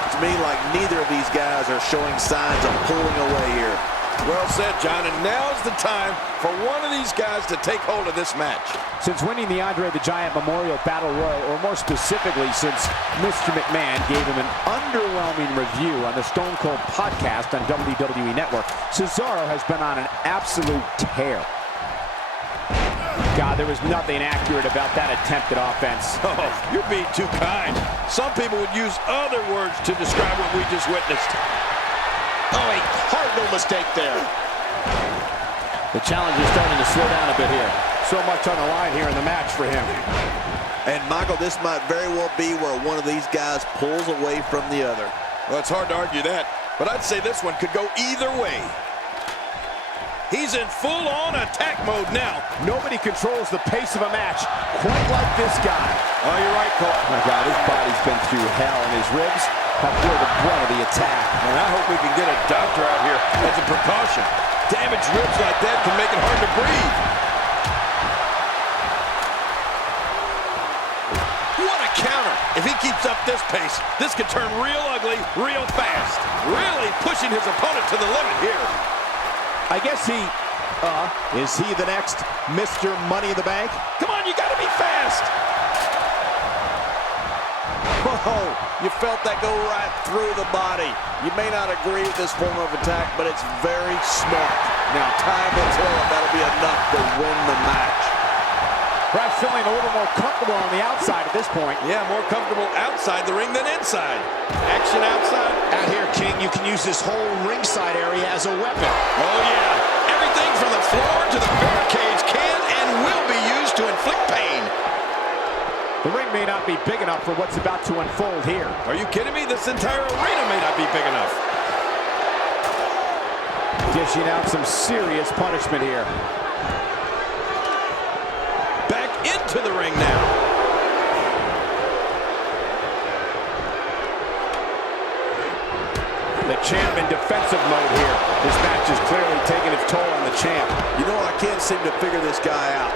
looks to me like neither of these guys are showing signs of pulling away here. Well said, John, and now's the time for one of these guys to take hold of this match. Since winning the Andre the Giant Memorial Battle Royal, or more specifically, since Mr. McMahon gave him an underwhelming review on the Stone Cold podcast on WWE Network, Cesaro has been on an absolute tear. God, there was nothing accurate about that attempted offense. Oh, you're being too kind. Some people would use other words to describe what we just witnessed. Oh, a cardinal mistake there. The challenge is starting to slow down a bit here. So much on the line here in the match for him. And Michael, this might very well be where one of these guys pulls away from the other. Well, it's hard to argue that, but I'd say this one could go either way. He's in full-on attack mode now. Nobody controls the pace of a match quite like this guy. Oh, you're right, Cole. Oh my God, his body's been through hell, and his ribs have bore the brunt of the attack. And I hope we can get a doctor out here as a precaution. Damaged ribs like that can make it hard to breathe. What a counter. If he keeps up this pace, this could turn real ugly real fast. Really pushing his opponent to the limit here. I guess is he the next Mr. Money in the Bank? Come on, you gotta be fast. Oh, you felt that go right through the body. You may not agree with this form of attack, but it's very smart. Now, time will tell if that'll be enough to win the match. Perhaps feeling a little more comfortable on the outside at this point. Yeah, more comfortable outside the ring than inside. Action outside. Out here, King, you can use this whole ringside area as a weapon. Oh, yeah. Everything from the floor to the barricades can and will be used to inflict pain. The ring may not be big enough for what's about to unfold here. Are you kidding me? This entire arena may not be big enough. Dishing out some serious punishment here. Back into the ring now. The champ in defensive mode here. This match is clearly taking its toll on the champ. You know, I can't seem to figure this guy out.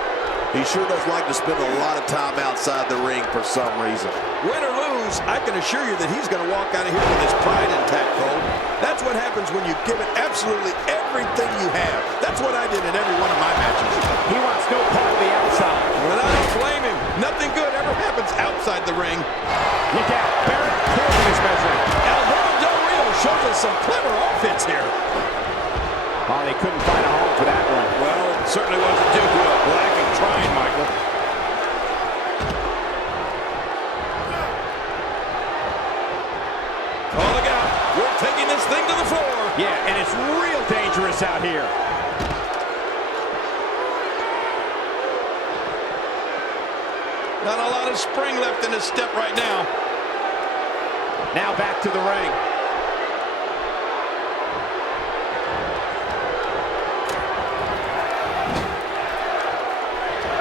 He sure does like to spend a lot of time outside the ring for some reason. Win or lose, I can assure you that he's going to walk out of here with his pride intact, Cole. That's what happens when you give it absolutely everything you have. That's what I did in every one of my matches. He wants no part of the outside. But I don't blame him. Nothing good ever happens outside the ring. Look out. Barrett closing his measuring. Alberto Del Rio shows us some clever offense here. Oh, they couldn't find a home for that one. Well, it certainly wasn't due to a lack of trying, Michael. Oh, look out. We're taking this thing to the floor. Yeah, and it's real dangerous out here. Not a lot of spring left in his step right now. Now back to the ring.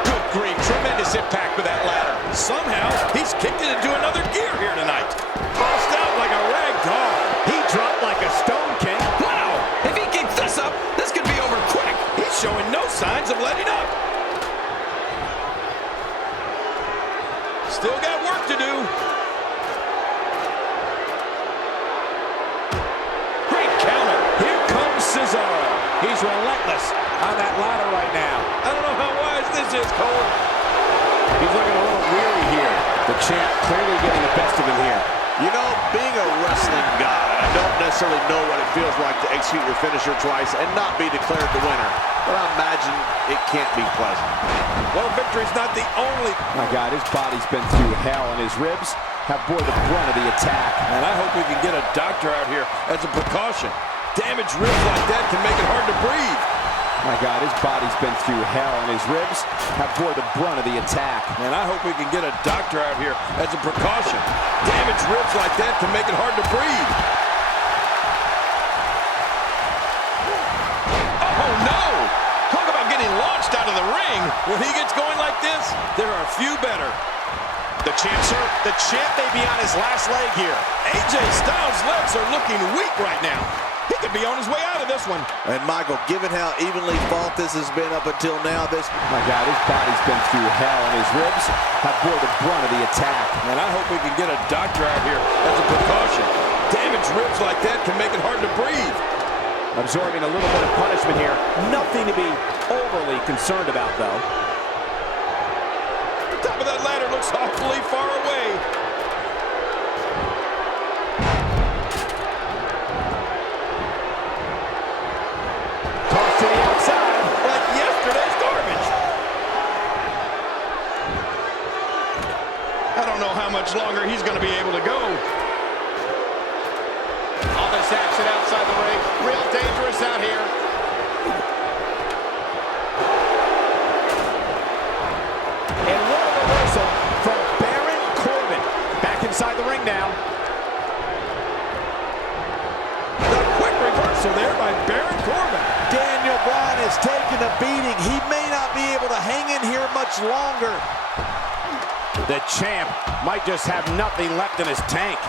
Good grief, tremendous impact with that ladder. Somehow, he's kicked it into another gear here tonight. Tossed out like a rag doll. He dropped like a stone, King. Wow, if he keeps this up, this could be over quick. He's showing no signs of letting up. Still got work to do. Great counter. Here comes Cesaro. He's relentless on that ladder right now. I don't know how wise this is, Cole. He's looking a little weary here. The champ clearly getting the best of him here. You know, being a wrestling guy, I don't necessarily know what it feels like to execute your finisher twice and not be declared the winner. But I imagine it can't be pleasant. Well, victory's not the only... My God, his body's been through hell, and his ribs have bore the brunt of the attack. And I hope we can get a doctor out here as a precaution. Damaged ribs like that can make it hard to breathe. My God, his body's been through hell, and his ribs have bore the brunt of the attack. And I hope we can get a doctor out here as a precaution. Damaged ribs like that can make it hard to breathe. Oh, no! Talk about getting launched out of the ring. When he gets going like this, there are few better. The champ, sir, the champ may be on his last leg here. AJ Styles' legs are looking weak right now. He could be on his way out of this one. And Michael, given how evenly fought this has been up until now, My God, his body's been through hell, and his ribs have bore the brunt of the attack. And I hope we can get a doctor out here as a precaution. Damaged ribs like that can make it hard to breathe. Absorbing a little bit of punishment here. Nothing to be overly concerned about, though. The top of that ladder looks awfully far away. Toss to the outside. Like yesterday's garbage. I don't know how much longer he's going to be able to go. All this action outside the ring. Real dangerous out here. And what a reversal from Baron Corbin. Back inside the ring now. The quick reversal there by Baron Corbin. Daniel Bryan is taking a beating. He may not be able to hang in here much longer. The champ might just have nothing left in his tank.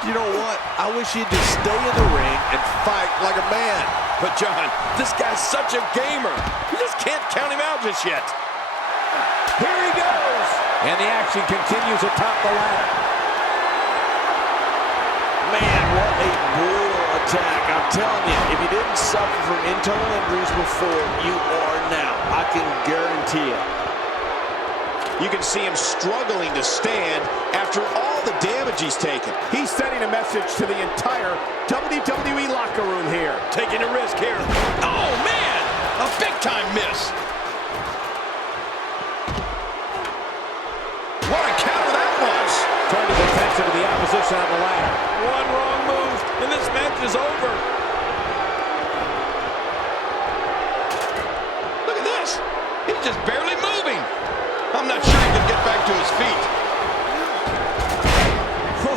You know what? I wish he'd just stay in the ring and fight like a man. But John, this guy's such a gamer. You just can't count him out just yet. Here he goes. And the action continues atop the ladder. Man, what a brutal attack. I'm telling you, if you didn't suffer from internal injuries before, you are now. I can guarantee it. You can see him struggling to stand after all the damage he's taken. He's sending a message to the entire WWE locker room here. Taking a risk here. Oh, man! A big-time miss. What a counter that was. Turned his attention to the opposition on the ladder. One wrong move, and this match is over. Look at this. He's just barely moving. I'm not sure he can get back to his feet.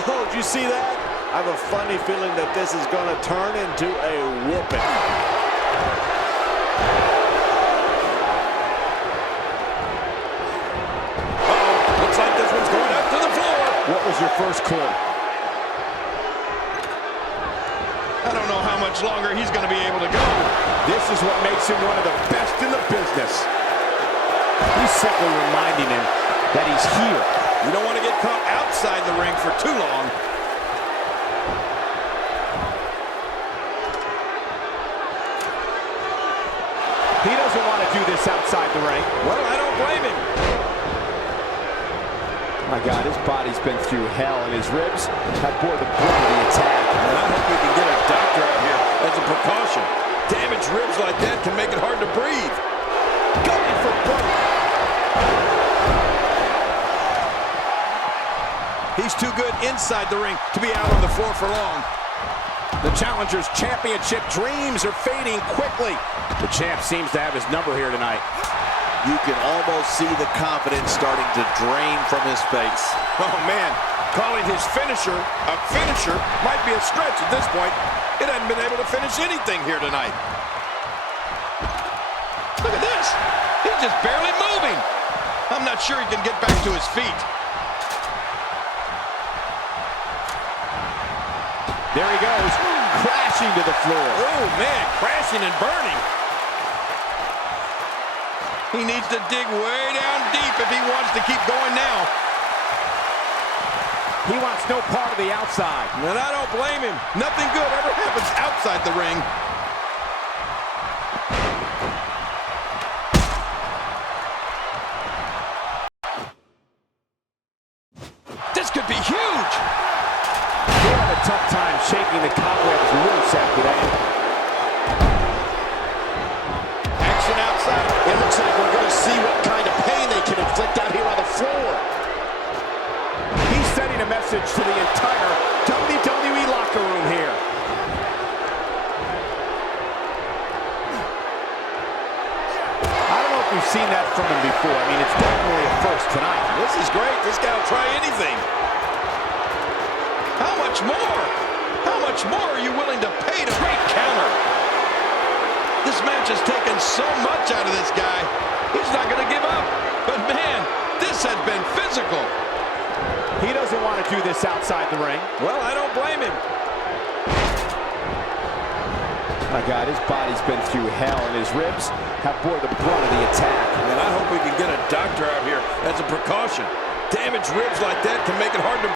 Oh, did you see that? I have a funny feeling that this is going to turn into a whooping. Uh-oh, looks like this one's going up to the floor. What was your first clue? I don't know how much longer he's going to be able to go. This is what makes him one of the best in the business. He's simply reminding him that he's here. You don't want to get caught outside the ring for too long. He doesn't want to do this outside the ring. Well, I don't blame him. My God, his body's been through hell, and his ribs have bore the brunt of the attack. And I hope we can get a doctor out here as a precaution. Damaged ribs like that can make it hard to breathe. Going for broke. He's too good inside the ring to be out on the floor for long. The challenger's championship dreams are fading quickly. The champ seems to have his number here tonight. You can almost see the confidence starting to drain from his face. Oh, man. Calling his finisher a finisher might be a stretch at this point. It hasn't been able to finish anything here tonight. Look at this. He's just barely moving. I'm not sure he can get back to his feet. There he goes, crashing to the floor. Oh, man, crashing and burning. He needs to dig way down deep if he wants to keep going now. He wants no part of the outside. And I don't blame him. Nothing good ever happens outside the ring. This could be huge. He'll have a tough time shaking the cobwebs loose after that. Action outside. It looks like we're going to see what kind of pain they can inflict out here on the floor. He's sending a message to the entire WWE locker room here. I don't know if we've seen that from him before. I mean, it's definitely a first tonight. This is great. This guy will try anything. How much more? How much more are you willing to pay to great counter? This match has taken so much out of this guy. He's not going to give up. But man, this has been physical. He doesn't want to do this outside the ring. Well, I don't blame him. My God, his body's been through hell, and his ribs have bore the brunt of the attack. And I hope we can get a doctor out here as a precaution. Damaged ribs like that can make it hard to